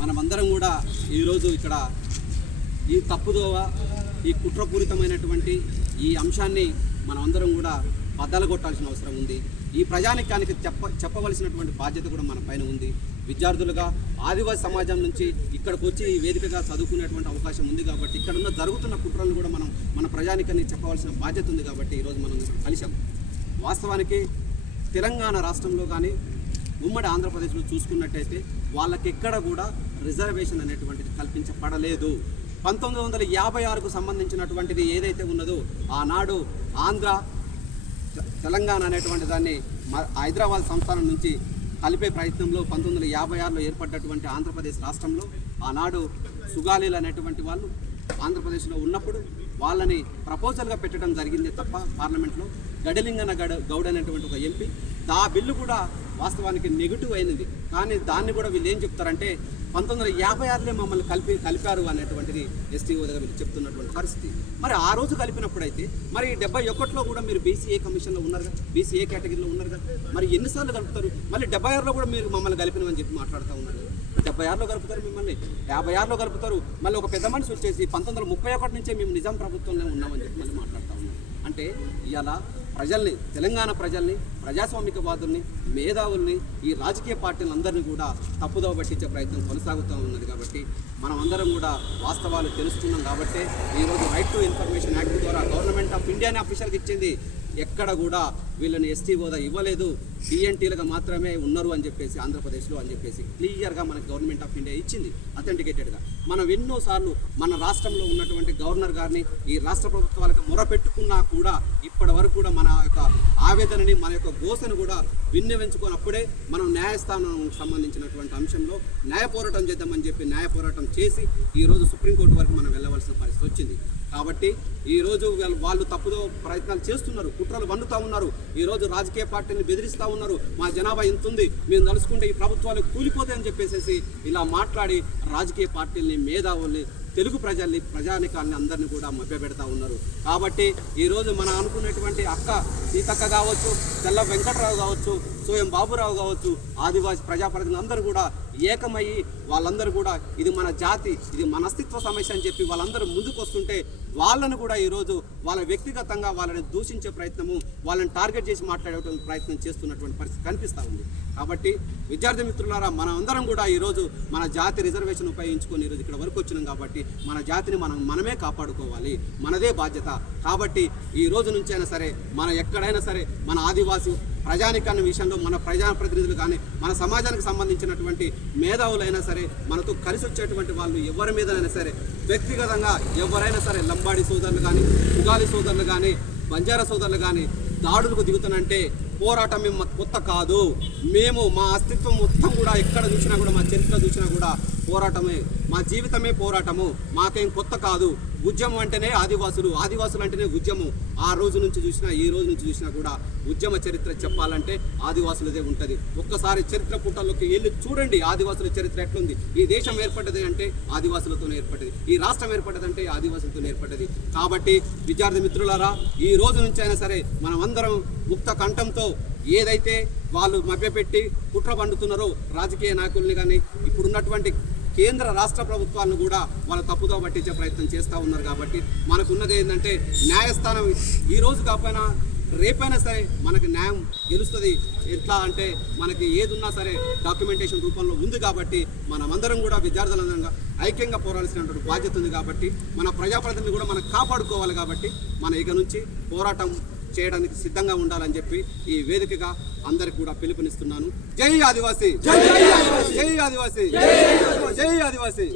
మనమందరం కూడా ఈరోజు ఇక్కడ ఈ తప్పుదోవ ఈ కుట్రపూరితమైనటువంటి ఈ అంశాన్ని మనమందరం కూడా బద్దలగొట్టాల్సిన అవసరం ఉంది. ఈ ప్రజానికానికి చెప్పవలసినటువంటి బాధ్యత కూడా మన పైన ఉంది. విద్యార్థులుగా ఆదివాసీ సమాజం నుంచి ఇక్కడికి వచ్చి ఈ వేదికగా చదువుకునేటువంటి అవకాశం ఉంది కాబట్టి ఇక్కడ జరుగుతున్న కుట్రలను కూడా మన ప్రజానికానికి చెప్పవలసిన బాధ్యత ఉంది కాబట్టి ఈరోజు మనం ఇక్కడ కలిసాం. వాస్తవానికి తెలంగాణ రాష్ట్రంలో కానీ ఉమ్మడి ఆంధ్రప్రదేశ్లో చూసుకున్నట్టయితే వాళ్ళకి ఎక్కడ కూడా రిజర్వేషన్ అనేటువంటిది కల్పించబడలేదు. 1956కు సంబంధించినటువంటిది ఏదైతే ఉన్నదో ఆనాడు ఆంధ్ర తెలంగాణ అనేటువంటి దాన్ని హైదరాబాద్ సంస్థానం నుంచి కలిపే ప్రయత్నంలో 1956లో ఏర్పడ్డటువంటి ఆంధ్రప్రదేశ్ రాష్ట్రంలో ఆనాడు సుగాలీలు అనేటువంటి వాళ్ళు ఆంధ్రప్రదేశ్లో ఉన్నప్పుడు వాళ్ళని ప్రపోజల్గా పెట్టడం జరిగింది తప్ప పార్లమెంట్లో గడిలింగన గౌడ్ అనేటువంటి ఒక ఎంపీ ఆ బిల్లు కూడా వాస్తవానికి నెగిటివ్ అయినది. కానీ దాన్ని కూడా వీళ్ళు ఏం చెప్తారంటే 1956లో మమ్మల్ని కలిపారు అనేటువంటిది ఎస్టీఓ దగ్గర వీళ్ళు చెప్తున్నటువంటి పరిస్థితి. మరి ఆ రోజు కలిపినప్పుడైతే మరి 71లో కూడా మీరు బీసీఏ కమిషన్లో ఉన్నారు కదా, బీసీఏ కేటగిరీలో ఉన్నారు కదా, మరి ఎన్నిసార్లు కలుపుతారు? మళ్ళీ 76లో కూడా మీరు మమ్మల్ని కలిపినమని చెప్పి మాట్లాడుతూ ఉన్నారు. 76లో కలుపుతారు, మిమ్మల్ని 56లో కలుపుతారు. మళ్ళీ ఒక పెద్ద మనిషి వచ్చేసి 1931 నుంచే మేము నిజాం ప్రభుత్వంలో ఉన్నామని చెప్పి మళ్ళీ మాట్లాడుతూ ఉన్నారు. అంటే ఇవాళ ప్రజల్ని, తెలంగాణ ప్రజల్ని, ప్రజాస్వామికవాదుల్ని, మేధావుల్ని, ఈ రాజకీయ పార్టీలందరినీ కూడా తప్పుదోవ పట్టించే ప్రయత్నం కొనసాగుతూ ఉన్నది. కాబట్టి మనం అందరం కూడా వాస్తవాలు తెలుసుకున్నాం. కాబట్టి ఈరోజు రైట్ టు ఇన్ఫర్మేషన్ యాక్ట్ ద్వారా గవర్నమెంట్ ఆఫ్ ఇండియానే అఫీషియల్గా ఇచ్చింది. ఎక్కడ కూడా వీళ్ళని ఎస్టీ హోదా ఇవ్వలేదు, టీఎన్టీలుగా మాత్రమే ఉన్నారు అని చెప్పేసి ఆంధ్రప్రదేశ్లో అని చెప్పేసి క్లియర్గా మనకు గవర్నమెంట్ ఆఫ్ ఇండియా ఇచ్చింది అథెంటికేటెడ్గా. మనం ఎన్నోసార్లు మన రాష్ట్రంలో ఉన్నటువంటి గవర్నర్ గారిని, ఈ రాష్ట్ర ప్రభుత్వాలకు మొరపెట్టుకున్నా కూడా ఇప్పటి వరకు కూడా మన యొక్క ఆవేదనని, మన యొక్క గోసను కూడా విన్నవించుకున్నప్పుడే మనం న్యాయస్థానం సంబంధించినటువంటి అంశంలో న్యాయ పోరాటం చేద్దామని చెప్పి న్యాయ పోరాటం చేసి ఈరోజు సుప్రీంకోర్టు వరకు మనం వెళ్ళవలసిన పరిస్థితి వచ్చింది. కాబట్టి ఈరోజు వాళ్ళు తప్పుదో ప్రయత్నాలు చేస్తున్నారు, కుట్రలు వండుతూ ఉన్నారు. ఈరోజు రాజకీయ పార్టీని బెదిరిస్తూ ఉన్నారు. మా జనాభా ఇంత ఉంది, మేము తలుసుకుంటే ఈ ప్రభుత్వాలు కూలిపోతాయని చెప్పేసి ఇలా మాట్లాడి రాజకీయ పార్టీల్ని, మేధావుల్ని, తెలుగు ప్రజల్ని, ప్రజానికాన్ని అందరినీ కూడా మభ్యపెడతా ఉన్నారు. కాబట్టి ఈరోజు మనం అనుకున్నటువంటి అక్క సీతక్క కావచ్చు, తెల్ల వెంకటరావు కావచ్చు, సోయం బాబురావు కావచ్చు, ఆదివాసీ ప్రజాప్రతినిధులు అందరూ కూడా ఏకమయ్యి వాళ్ళందరూ కూడా ఇది మన జాతి, ఇది మన అస్తిత్వ సమస్య అని చెప్పి వాళ్ళందరూ ముందుకు వస్తుంటే వాళ్ళను కూడా ఈరోజు వాళ్ళ వ్యక్తిగతంగా వాళ్ళని దూషించే ప్రయత్నము, వాళ్ళని టార్గెట్ చేసి మాట్లాడే ప్రయత్నం చేస్తున్నటువంటి పరిస్థితి కనిపిస్తూ ఉంది. కాబట్టి విద్యార్థి మిత్రులారా, మనం అందరం కూడా ఈరోజు మన జాతి రిజర్వేషన్ ఉపయోగించుకొని ఈరోజు ఇక్కడ వరకు వచ్చినాం. కాబట్టి మన జాతిని మనమే కాపాడుకోవాలి, మనదే బాధ్యత. కాబట్టి ఈ రోజు నుంచైనా సరే మనం ఎక్కడైనా సరే మన ఆదివాసీ ప్రజానికాన్ని విషయంలో మన ప్రజాప్రతినిధులు కానీ, మన సమాజానికి సంబంధించినటువంటి మేధావులైనా సరే, మనతో కలిసి వచ్చేటువంటి వాళ్ళు ఎవరి మీదైనా సరే వ్యక్తిగతంగా ఎవరైనా సరే, లంబాడి సోదరులు కానీ, ఉగాలి సోదరులు కానీ, బంజారా సోదరులు కానీ దాడులకు దిగుతానంటే పోరాటం మేము కొత్త కాదు. మేము మా అస్తిత్వం మొత్తం కూడా ఎక్కడ చూసినా కూడా, మా చరిత్ర చూసినా కూడా పోరాటమే, మా జీవితమే పోరాటము. మాకేం కొత్త కాదు. ఉద్యమం అంటేనే ఆదివాసులు, ఆదివాసులు అంటేనే ఉద్యమం. ఆ రోజు నుంచి చూసినా, ఈ రోజు నుంచి చూసినా కూడా ఉద్యమ చరిత్ర చెప్పాలంటే ఆదివాసులదే ఉంటుంది. ఒక్కసారి చరిత్ర పుటల్లోకి వెళ్ళి చూడండి, ఆదివాసుల చరిత్ర ఎట్లుంది. ఈ దేశం ఏర్పడ్డది అంటే ఆదివాసులతోనే ఏర్పడ్డది, ఈ రాష్ట్రం ఏర్పడ్డదంటే ఆదివాసులతోనే ఏర్పడ్డది. కాబట్టి విద్యార్థి మిత్రులారా, ఈ రోజు నుంచి అయినా సరే మనం అందరం ముక్త కంఠంతో ఏదైతే వాళ్ళు మభ్యపెట్టి కుట్ర పండుతున్నారో రాజకీయ నాయకుల్ని కానీ, ఇప్పుడున్నటువంటి కేంద్ర రాష్ట్ర ప్రభుత్వాలను కూడా వాళ్ళ తప్పుదో పట్టించే ప్రయత్నం చేస్తూ ఉన్నారు. కాబట్టి మనకున్నది ఏంటంటే న్యాయస్థానం ఈ రోజు కాకపోయినా రేపైనా సరే మనకి న్యాయం గెలుస్తుంది. ఎట్లా అంటే మనకి ఏది ఉన్నా సరే డాక్యుమెంటేషన్ రూపంలో ఉంది. కాబట్టి మనమందరం కూడా విద్యార్థులందరంగా ఐక్యంగా పోరాడాల్సినటువంటి బాధ్యత ఉంది. కాబట్టి మన ప్రజాప్రతినిధులు కూడా మనం కాపాడుకోవాలి. కాబట్టి మన ఇక నుంచి పోరాటం చేయడానికి సిద్ధంగా ఉండాలని చెప్పి ఈ వేదికగా అందరికి కూడా పిలుపునిస్తున్నాను. జై ఆదివాసీ, జై ఆదివాసీ, జై ఆదివాసీ, జై ఆదివాసీ.